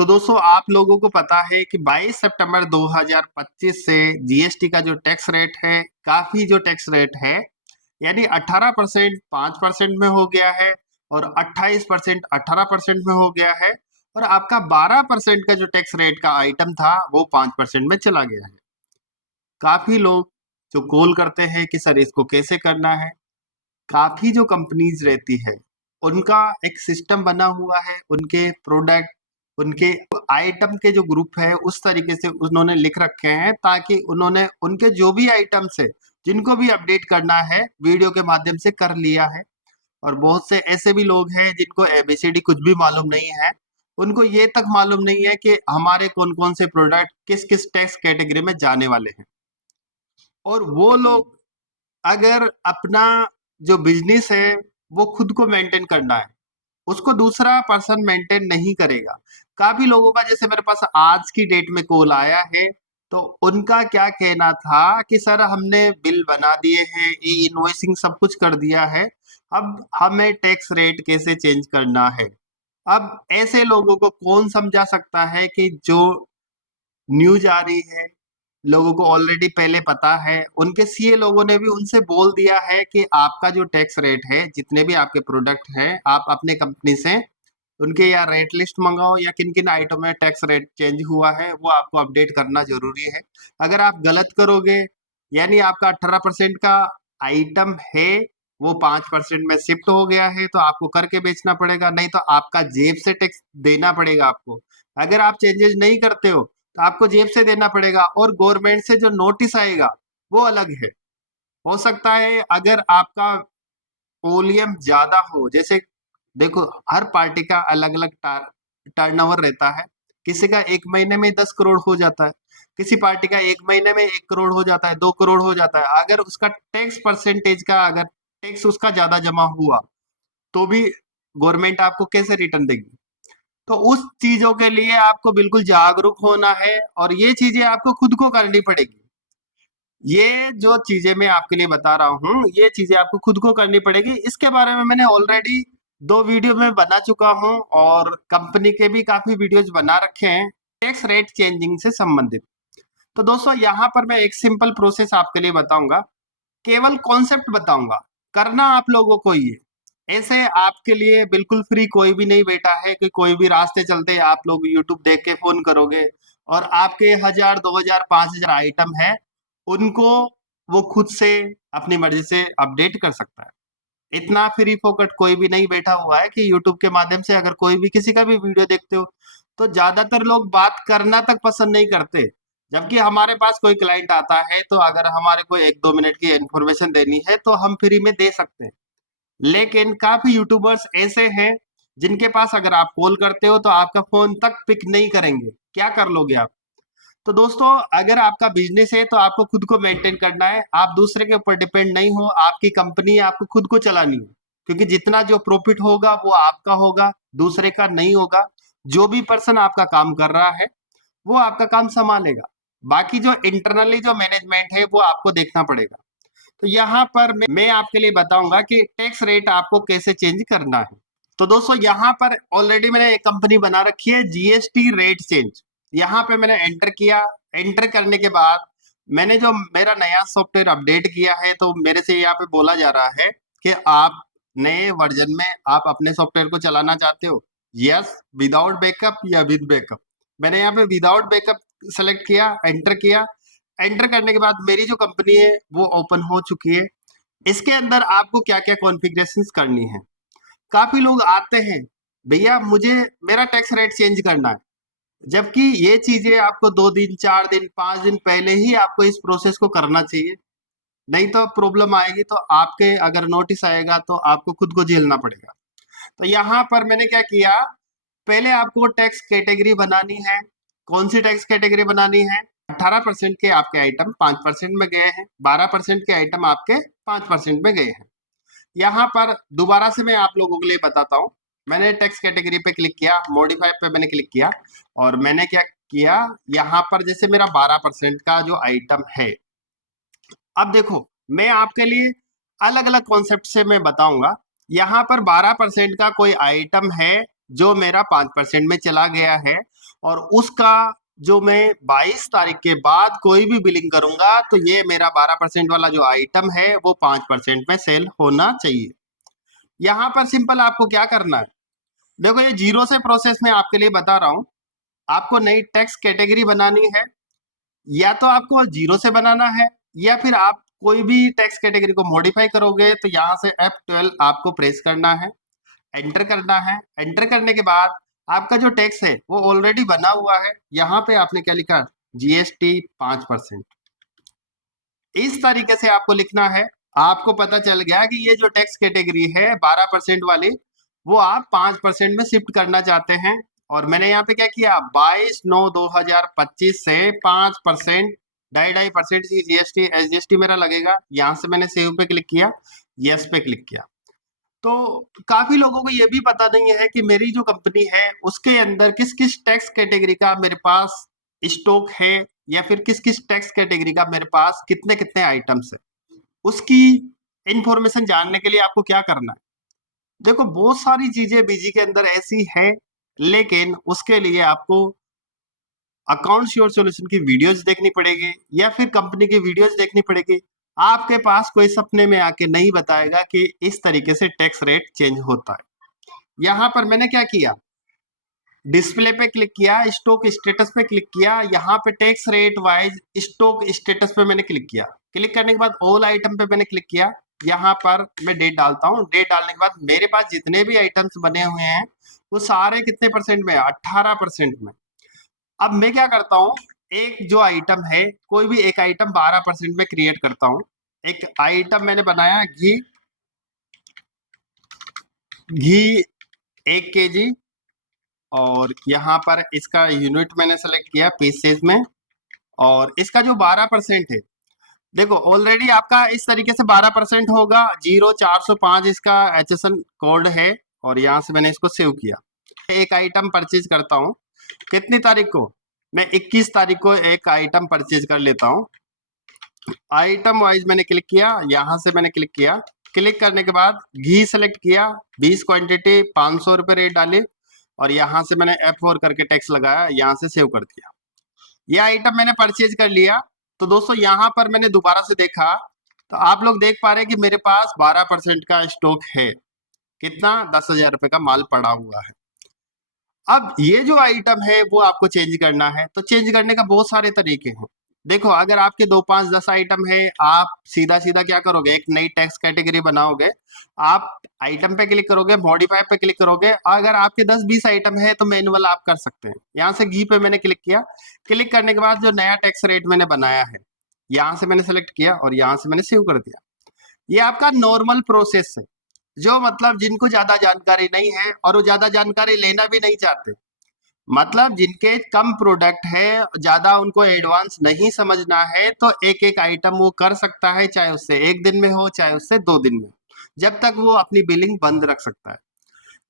तो दोस्तों आप लोगों को पता है कि 22 सितंबर 2025 से जीएसटी का जो टैक्स रेट है, काफी जो टैक्स रेट है यानी 18% 5% में हो गया है और 28% 18% में हो गया है और आपका 12% का जो टैक्स रेट का आइटम था वो 5% में चला गया है। काफी लोग जो कॉल करते हैं कि सर इसको कैसे करना है, काफी जो कंपनीज रहती है उनका एक सिस्टम बना हुआ है, उनके प्रोडक्ट उनके आइटम के जो ग्रुप है उस तरीके से उन्होंने लिख रखे हैं ताकि उन्होंने उनके जो भी आइटम्स है जिनको भी अपडेट करना है वीडियो के माध्यम से कर लिया है। और बहुत से ऐसे भी लोग हैं जिनको एबीसीडी कुछ भी मालूम नहीं है, उनको ये तक मालूम नहीं है कि हमारे कौन कौन से प्रोडक्ट किस किस टैक्स कैटेगरी में जाने वाले हैं। और वो लोग अगर अपना जो बिजनेस है वो खुद को मेंटेन करना है, उसको दूसरा पर्सन मेंटेन नहीं करेगा। काफी लोगों का जैसे मेरे पास आज की डेट में कॉल आया है, तो उनका क्या कहना था कि सर हमने बिल बना दिए हैं, ई इनवॉइसिंग सब कुछ कर दिया है, अब हमें टैक्स रेट कैसे चेंज करना है। अब ऐसे लोगों को कौन समझा सकता है कि जो न्यूज आ रही है, लोगों को ऑलरेडी पहले पता है, उनके सीए लोगों ने भी उनसे बोल दिया है कि आपका जो टैक्स रेट है, जितने भी आपके प्रोडक्ट हैं, आप अपने कंपनी से उनके या रेट लिस्ट मंगाओ या किन किन आइटम में टैक्स रेट चेंज हुआ है वो आपको अपडेट करना जरूरी है। अगर आप गलत करोगे यानी आपका 18% का आइटम है वो 5% में शिफ्ट हो गया है तो आपको करके बेचना पड़ेगा, नहीं तो आपका जेब से टैक्स देना पड़ेगा आपको। अगर आप चेंजेस नहीं करते हो तो आपको जेब से देना पड़ेगा और गवर्नमेंट से जो नोटिस आएगा वो अलग है। हो सकता है अगर आपका वॉल्यूम ज्यादा हो, जैसे देखो हर पार्टी का अलग अलग टर्नओवर रहता है, किसी का एक महीने में 10 करोड़ हो जाता है, किसी पार्टी का एक महीने में 1 करोड़ हो जाता है, 2 करोड़ हो जाता है। अगर उसका टैक्स परसेंटेज का अगर टैक्स उसका ज्यादा जमा हुआ तो भी गवर्नमेंट आपको कैसे रिटर्न देगी। तो उस चीजों के लिए आपको बिल्कुल जागरूक होना है और ये चीजें आपको खुद को करनी पड़ेगी। ये जो चीजें मैं आपके लिए बता रहा हूँ ये चीजें आपको खुद को करनी पड़ेगी। इसके बारे में मैंने ऑलरेडी 2 वीडियो में बना चुका हूँ और कंपनी के भी काफी वीडियोज बना रखे हैं टैक्स रेट चेंजिंग से संबंधित। तो दोस्तों यहाँ पर मैं एक सिंपल प्रोसेस आपके लिए बताऊंगा, केवल कॉन्सेप्ट बताऊंगा, करना आप लोगों को ही है। ऐसे आपके लिए बिल्कुल फ्री कोई भी नहीं बैठा है कि कोई भी रास्ते चलते आप लोग यूट्यूब देख के फोन करोगे और आपके 1000 2000 5000 आइटम है उनको वो खुद से अपनी मर्जी से अपडेट कर सकता है। इतना फ्री फोकट कोई भी नहीं बैठा हुआ है कि यूट्यूब के माध्यम से अगर कोई भी किसी का भी वीडियो देखते हो तो ज्यादातर लोग बात करना तक पसंद नहीं करते। जबकि हमारे पास कोई क्लाइंट आता है तो अगर हमारे को 1-2 मिनट की इंफॉर्मेशन देनी है तो हम फ्री में दे सकते हैं। लेकिन काफी यूट्यूबर्स ऐसे हैं जिनके पास अगर आप कॉल करते हो तो आपका फोन तक पिक नहीं करेंगे, क्या कर लोगे आप। तो दोस्तों अगर आपका बिजनेस है तो आपको खुद को मेंटेन करना है, आप दूसरे के ऊपर डिपेंड नहीं हो, आपकी कंपनी है आपको खुद को चलानी है। क्योंकि जितना जो प्रॉफिट होगा वो आपका होगा, दूसरे का नहीं होगा। जो भी पर्सन आपका काम कर रहा है वो आपका काम संभालेगा, बाकी जो इंटरनली जो मैनेजमेंट है वो आपको देखना पड़ेगा। तो यहाँ पर मैं आपके लिए बताऊंगा कि टैक्स रेट आपको कैसे चेंज करना है। तो दोस्तों यहाँ पर ऑलरेडी मैंने एक कंपनी बना रखी है जीएसटी रेट चेंज। यहाँ पे मैंने एंटर किया, एंटर करने के बाद मैंने जो मेरा नया सॉफ्टवेयर अपडेट किया है तो मेरे से यहाँ पे बोला जा रहा है कि आप नए वर्जन में आप अपने सॉफ्टवेयर को चलाना चाहते हो, यस विदाउट बैकअप या विद बैकअप। मैंने यहाँ पे विदाउट बैकअप सेलेक्ट किया, एंटर किया। एंटर करने के बाद मेरी जो कंपनी है वो ओपन हो चुकी है। इसके अंदर आपको क्या क्या कॉन्फ़िगरेशंस करनी है। काफी लोग आते हैं, भैया मुझे मेरा टैक्स रेट चेंज करना है, जबकि ये चीजें आपको 2 दिन 4 दिन 5 दिन पहले ही आपको इस प्रोसेस को करना चाहिए, नहीं तो प्रॉब्लम आएगी। तो आपके अगर नोटिस आएगा तो आपको खुद को झेलना पड़ेगा। तो यहाँ पर मैंने क्या किया, पहले आपको टैक्स कैटेगरी बनानी है। कौन सी टैक्स कैटेगरी बनानी है, 18% के आपके आइटम 5% में गए हैं, 12% के आइटम आपके 5% में गए हैं। यहाँ पर दोबारा से मैं आप लोगों के लिए बताता हूँ। मैंने टैक्स कैटेगरी पे क्लिक किया, मॉडिफाई पे मैंने क्लिक किया और मैंने क्या किया, यहाँ पर जैसे मेरा 12% का जो आइटम है, अब देखो मैं आपके लिए अलग अलग कॉन्सेप्ट से मैं बताऊंगा। यहाँ पर 12% का कोई आइटम है जो मेरा 5% में चला गया है, और उसका जो मैं 22 तारीख के बाद कोई भी बिलिंग करूंगा तो ये मेरा 12% वाला जो आइटम है वो 5% में सेल होना चाहिए। यहाँ पर सिंपल आपको क्या करना है, देखो ये जीरो से प्रोसेस में आपके लिए बता रहा हूं। आपको नई टैक्स कैटेगरी बनानी है, या तो आपको जीरो से बनाना है, या फिर आप कोई भी टैक्स कैटेगरी को मॉडिफाई करोगे तो यहाँ से F12 आपको प्रेस करना है, एंटर करना है। एंटर करने के बाद आपका जो टैक्स है वो ऑलरेडी बना हुआ है, यहाँ पे आपने क्या लिखा, GST 5%। इस तरीके से आपको लिखना है। आपको पता चल गया कि ये जो टैक्स कैटेगरी है 12% वाली, वो आप 5% में शिफ्ट करना चाहते हैं। और मैंने यहाँ पे क्या किया, 22/9/2025 से 5%, 2.5% की GST SGST मेरा लगेगा। यहाँ से मैंने सेव पे क्लिक किया, यस पे क्लिक किया। तो काफी लोगों को ये भी पता नहीं है कि मेरी जो कंपनी है उसके अंदर किस किस टैक्स कैटेगरी का मेरे पास स्टॉक है, या फिर किस किस टैक्स कैटेगरी का मेरे पास कितने कितने आइटम्स है। उसकी इंफॉर्मेशन जानने के लिए आपको क्या करना है, देखो बहुत सारी चीजें बीजी के अंदर ऐसी है, लेकिन उसके लिए आपको अकाउंट्स योर सॉल्यूशन की वीडियोज देखनी पड़ेगी, या फिर कंपनी की वीडियोज देखनी पड़ेगी। आपके पास कोई सपने में आके नहीं बताएगा कि इस तरीके से टैक्स रेट चेंज होता है। यहाँ पर मैंने क्या किया, डिस्प्ले पे क्लिक किया, स्टॉक स्टेटस पे क्लिक किया, यहाँ पे tax rate wise stock status पे मैंने क्लिक किया। क्लिक करने के बाद ऑल आइटम पे मैंने क्लिक किया। यहाँ पर मैं डेट डालता हूँ। डेट डालने के बाद मेरे पास जितने भी आइटम्स बने हुए हैं वो सारे कितने परसेंट में, 18% में। अब मैं क्या करता हूँ, एक जो आइटम है, कोई भी एक आइटम 12% में क्रिएट करता हूँ। एक आइटम मैंने बनाया घी, घी 1 kg, और यहाँ पर इसका यूनिट मैंने सेलेक्ट किया पीसेज में, और इसका जो 12% है, देखो ऑलरेडी आपका इस तरीके से 12% होगा। 0405 इसका HSN कोड है, और यहाँ से मैंने इसको सेव किया। एक आइटम परचेज करता हूँ, कितनी तारीख को, मैं 21 तारीख को एक आइटम परचेज कर लेता हूँ। आइटम वाइज मैंने क्लिक किया, यहाँ से मैंने क्लिक किया। क्लिक करने के बाद घी सेलेक्ट किया, 20 क्वांटिटी, 500 रुपये रेट डाले, और यहाँ से मैंने F4 करके टैक्स लगाया, यहाँ से सेव कर दिया। ये आइटम मैंने परचेज कर लिया। तो दोस्तों यहाँ पर मैंने दोबारा से देखा, तो आप लोग देख पा रहे हैं कि मेरे पास 12% का स्टॉक है। कितना, 10,000 रुपए का माल पड़ा हुआ है। अब ये जो आइटम है वो आपको चेंज करना है, तो चेंज करने का बहुत सारे तरीके हैं। देखो अगर आपके 2, 5, 10 आइटम है, आप सीधा सीधा क्या करोगे, एक नई टैक्स कैटेगरी बनाओगे। आप आइटम पे क्लिक करोगे, मॉडिफाई पे क्लिक करोगे। अगर आपके 10-20 आइटम है तो मैनुअल आप कर सकते हैं। यहाँ से घी पे मैंने क्लिक किया। क्लिक करने के बाद जो नया टैक्स रेट मैंने बनाया है, यहाँ से मैंने सेलेक्ट किया, और यहाँ से मैंने सेव कर दिया। ये आपका नॉर्मल प्रोसेस है, जो मतलब जिनको ज्यादा जानकारी नहीं है और वो ज्यादा जानकारी लेना भी नहीं चाहते, मतलब जिनके कम प्रोडक्ट है, ज्यादा उनको एडवांस नहीं समझना है, तो एक एक आइटम वो कर सकता है, चाहे उससे 1 दिन में हो, चाहे उससे 2 दिन में, जब तक वो अपनी बिलिंग बंद रख सकता है।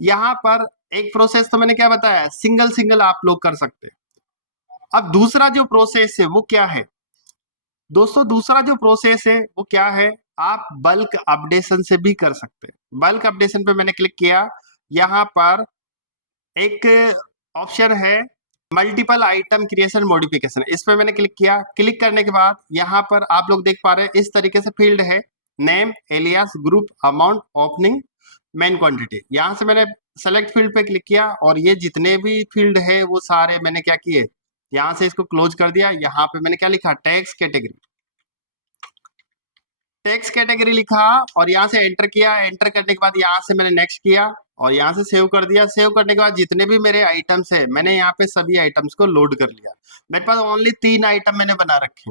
यहाँ पर एक प्रोसेस तो मैंने क्या बताया, सिंगल सिंगल आप लोग कर सकते हैं। अब दूसरा जो प्रोसेस है वो क्या है दोस्तों, दूसरा जो प्रोसेस है वो क्या है, आप बल्क अपडेशन से भी कर सकते हैं। बल्क अपडेशन पे मैंने क्लिक किया। यहाँ पर एक ऑप्शन है मल्टीपल आइटम क्रिएशन मॉडिफिकेशन, इस पे मैंने क्लिक किया। क्लिक करने के बाद यहाँ पर आप लोग देख पा रहे हैं इस तरीके से फील्ड है, name, alias, group, amount, opening, main quantity. यहाँ से मैंने सेलेक्ट फील्ड पे क्लिक किया, और ये जितने भी फील्ड है वो सारे मैंने क्या किए, यहाँ से इसको क्लोज कर दिया। यहाँ पे मैंने क्या लिखा, टैक्स कैटेगरी, टैक्स कैटेगरी लिखा, और यहाँ से एंटर किया। एंटर करने के बाद यहाँ से मैंने नेक्स्ट किया, और यहाँ से सेव कर दिया। सेव करने के बाद जितने भी मेरे आइटम्स है, मैंने यहाँ पे सभी आइटम्स को लोड कर लिया। मेरे पास ओनली 3 आइटम मैंने बना रखे।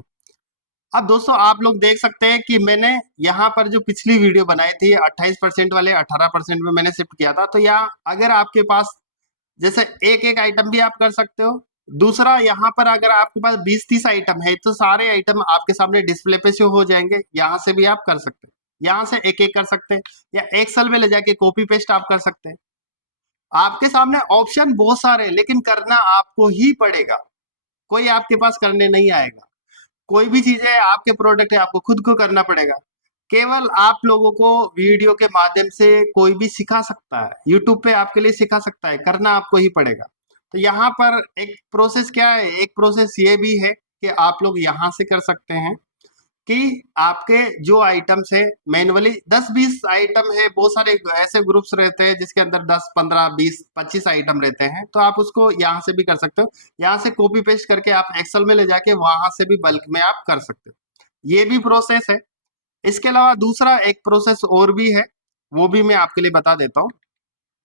अब दोस्तों आप लोग देख सकते हैं कि मैंने यहाँ पर जो पिछली वीडियो बनाई थी 28% वाले 18% में मैंने शिफ्ट किया था। तो यहाँ अगर आपके पास जैसे एक एक आइटम भी आप कर सकते हो। दूसरा, यहाँ पर अगर आपके पास 20-30 आइटम है तो सारे आइटम आपके सामने डिस्प्ले पे शो हो जाएंगे, यहाँ से भी आप कर सकते हैं। यहाँ से एक एक कर सकते हैं, या एक्सेल में ले जाके कॉपी पेस्ट आप कर सकते हैं। आपके सामने ऑप्शन बहुत सारे हैं, लेकिन करना आपको ही पड़ेगा, कोई आपके पास करने नहीं आएगा। कोई भी चीज है, आपके प्रोडक्ट है, आपको खुद को करना पड़ेगा। केवल आप लोगों को वीडियो के माध्यम से कोई भी सिखा सकता है, यूट्यूब पे आपके लिए सिखा सकता है, करना आपको ही पड़ेगा। तो यहाँ पर एक प्रोसेस क्या है, एक प्रोसेस ये भी है कि आप लोग यहाँ से कर सकते हैं कि आपके जो आइटम्स है मैनुअली 10-20 आइटम है, बहुत सारे ऐसे ग्रुप्स रहते हैं जिसके अंदर 10, 15, 20, 25 आइटम रहते हैं, तो आप उसको यहाँ से भी कर सकते हो। यहाँ से कॉपी पेस्ट करके आप एक्सेल में ले जाके वहां से भी बल्क में आप कर सकते हो, ये भी प्रोसेस है। इसके अलावा दूसरा एक प्रोसेस और भी है, वो भी मैं आपके लिए बता देता हूँ।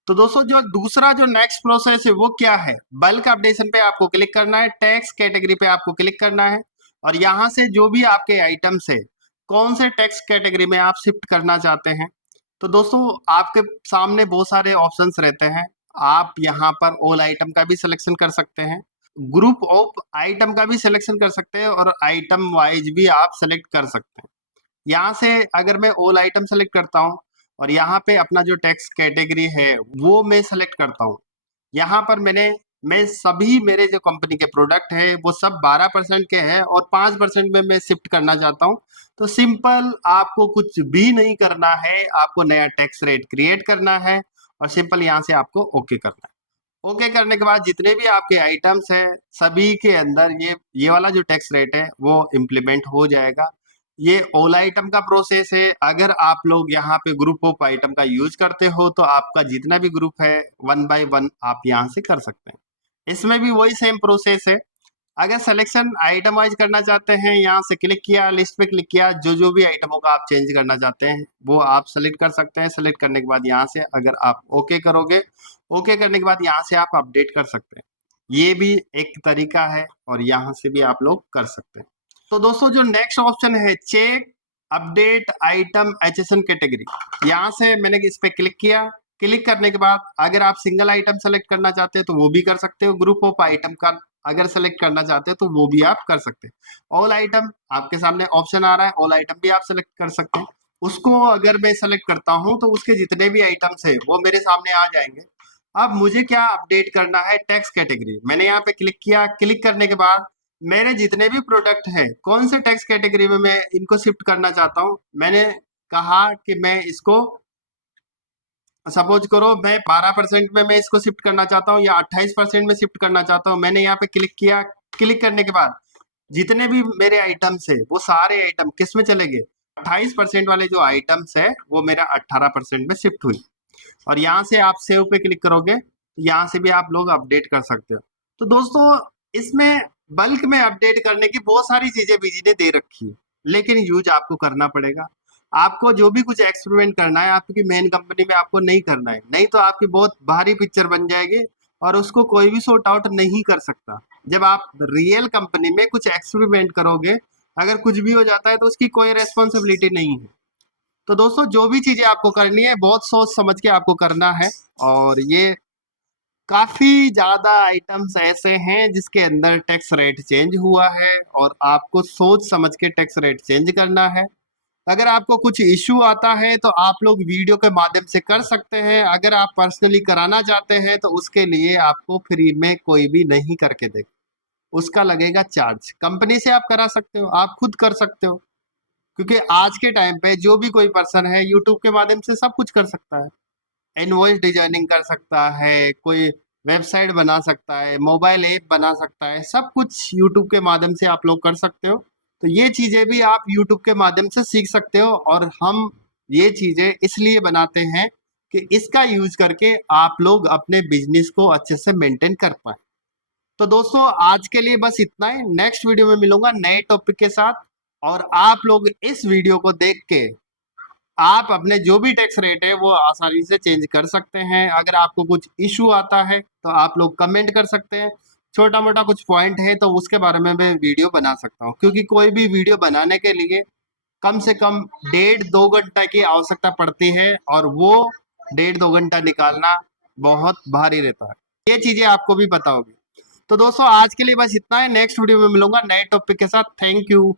तो दोस्तों जो दूसरा जो नेक्स्ट प्रोसेस है वो क्या है, बल्क अपडेशन पे आपको क्लिक करना है, टैक्स कैटेगरी पे आपको क्लिक करना है और यहाँ से जो भी आपके आइटम्स है कौन से टैक्स कैटेगरी में आप शिफ्ट करना चाहते हैं। तो दोस्तों आपके सामने बहुत सारे ऑप्शंस रहते हैं, आप यहाँ पर ऑल आइटम का भी सिलेक्शन कर सकते हैं, ग्रुप ऑफ आइटम का भी सिलेक्शन कर सकते हैं और आइटम वाइज भी आप सेलेक्ट कर सकते हैं। यहाँ से अगर मैं ऑल आइटम सेलेक्ट करता हूँ और यहाँ पे अपना जो टैक्स कैटेगरी है वो मैं सेलेक्ट करता हूँ, यहाँ पर मैं सभी मेरे जो कंपनी के प्रोडक्ट है वो सब 12% के हैं और 5% में मैं शिफ्ट करना चाहता हूँ। तो सिंपल आपको कुछ भी नहीं करना है, आपको नया टैक्स रेट क्रिएट करना है और सिंपल यहाँ से आपको ओके करना है। ओके करने के बाद जितने भी आपके आइटम्स हैं सभी के अंदर ये वाला जो टैक्स रेट है वो इम्प्लीमेंट हो जाएगा। ये ऑल आइटम का प्रोसेस है, अगर आप लोग यहाँ पे ग्रुप ऑफ आइटम का यूज करते हो तो आपका जितना भी ग्रुप है 1 बाय 1 आप यहाँ से कर सकते हैं। इसमें भी वही सेम प्रोसेस है। अगर सिलेक्शन आइटम वाइज करना चाहते हैं, यहाँ से क्लिक किया, लिस्ट पे क्लिक किया, जो जो भी आइटमों का आप चेंज करना चाहते हैं वो आप सेलेक्ट कर सकते हैं। सेलेक्ट करने के बाद यहाँ से अगर आप ओके करोगे, ओके करने के बाद यहाँ से आप अपडेट कर सकते हैं, ये भी एक तरीका है और यहाँ से भी आप लोग कर सकते हैं। तो दोस्तों जो नेक्स्ट ऑप्शन है check update item HSN category, यहाँ से मैंने इस पे क्लिक किया। क्लिक करने के बाद अगर आप सिंगल आइटम सेलेक्ट करना चाहते हैं तो वो भी कर सकते हो, ग्रुप ऑफ आइटम का अगर सेलेक्ट करना चाहते हो तो वो भी आप कर सकते हैं। ऑल आइटम आपके सामने ऑप्शन आ रहा है, ऑल आइटम भी आप सेलेक्ट कर सकते हैं। उसको अगर मैं सेलेक्ट करता हूं तो उसके जितने भी आइटम्स है वो मेरे सामने आ जाएंगे। अब मुझे क्या अपडेट करना है, टैक्स कैटेगरी, मैंने यहाँ पे क्लिक किया। क्लिक करने के बाद मेरे जितने भी प्रोडक्ट है कौन से टैक्स कैटेगरी में मैं इनको शिफ्ट करना चाहता हूँ, मैंने कहा कि मैं इसको सपोज करो मैं 12% में मैं इसको शिफ्ट करना चाहता हूँ या 28% में शिफ्ट करना चाहता हूँ। मैंने यहाँ पे क्लिक किया। क्लिक करने के बाद जितने भी मेरे आइटम्स है वो सारे आइटम किस में चले गए, 28% वाले जो आइटम्स है वो मेरा 18% में शिफ्ट हुई और यहाँ से आप सेव पे क्लिक करोगे तो यहाँ से भी आप लोग अपडेट कर सकते हो। तो दोस्तों इसमें बल्क में अपडेट करने की बहुत सारी चीजें बीजी ने दे रखी है, लेकिन यूज आपको करना पड़ेगा। आपको जो भी कुछ एक्सपेरिमेंट करना है आपकी मेन कंपनी में आपको नहीं करना है, नहीं तो आपकी बहुत भारी पिक्चर बन जाएगी और उसको कोई भी सॉर्ट आउट नहीं कर सकता। जब आप रियल कंपनी में कुछ एक्सपेरिमेंट करोगे, अगर कुछ भी हो जाता है तो उसकी कोई रेस्पॉन्सिबिलिटी नहीं है। तो दोस्तों जो भी चीजें आपको करनी है बहुत सोच समझ के आपको करना है और ये काफी ज्यादा आइटम्स ऐसे हैं जिसके अंदर टैक्स रेट चेंज हुआ है और आपको सोच समझ के टैक्स रेट चेंज करना है। अगर आपको कुछ इश्यू आता है तो आप लोग वीडियो के माध्यम से कर सकते हैं, अगर आप पर्सनली कराना चाहते हैं तो उसके लिए आपको फ्री में कोई भी नहीं करके देगा, उसका लगेगा चार्ज। कंपनी से आप करा सकते हो, आप खुद कर सकते हो, क्योंकि आज के टाइम पे जो भी कोई पर्सन है यूट्यूब के माध्यम से सब कुछ कर सकता है। इनवॉइस डिजाइनिंग कर सकता है, कोई वेबसाइट बना सकता है, मोबाइल ऐप बना सकता है, सब कुछ यूट्यूब के माध्यम से आप लोग कर सकते हो। तो ये चीजें भी आप यूट्यूब के माध्यम से सीख सकते हो और हम ये चीजें इसलिए बनाते हैं कि इसका यूज करके आप लोग अपने बिजनेस को अच्छे से मेंटेन कर पाए। तो दोस्तों आज के लिए बस इतना ही, नेक्स्ट वीडियो में मिलूंगा नए टॉपिक के साथ और आप लोग इस वीडियो को देख के आप अपने जो भी टैक्स रेट है वो आसानी से चेंज कर सकते हैं। अगर आपको कुछ इशू आता है तो आप लोग कमेंट कर सकते हैं, छोटा मोटा कुछ पॉइंट है तो उसके बारे में मैं वीडियो बना सकता हूँ, क्योंकि कोई भी वीडियो बनाने के लिए कम से कम 1.5-2 घंटा की आवश्यकता पड़ती है और वो 1.5-2 घंटा निकालना बहुत भारी रहता है, ये चीजें आपको भी पता होगी। तो दोस्तों आज के लिए बस इतना है, नेक्स्ट वीडियो में मिलूंगा नए टॉपिक के साथ। Thank you.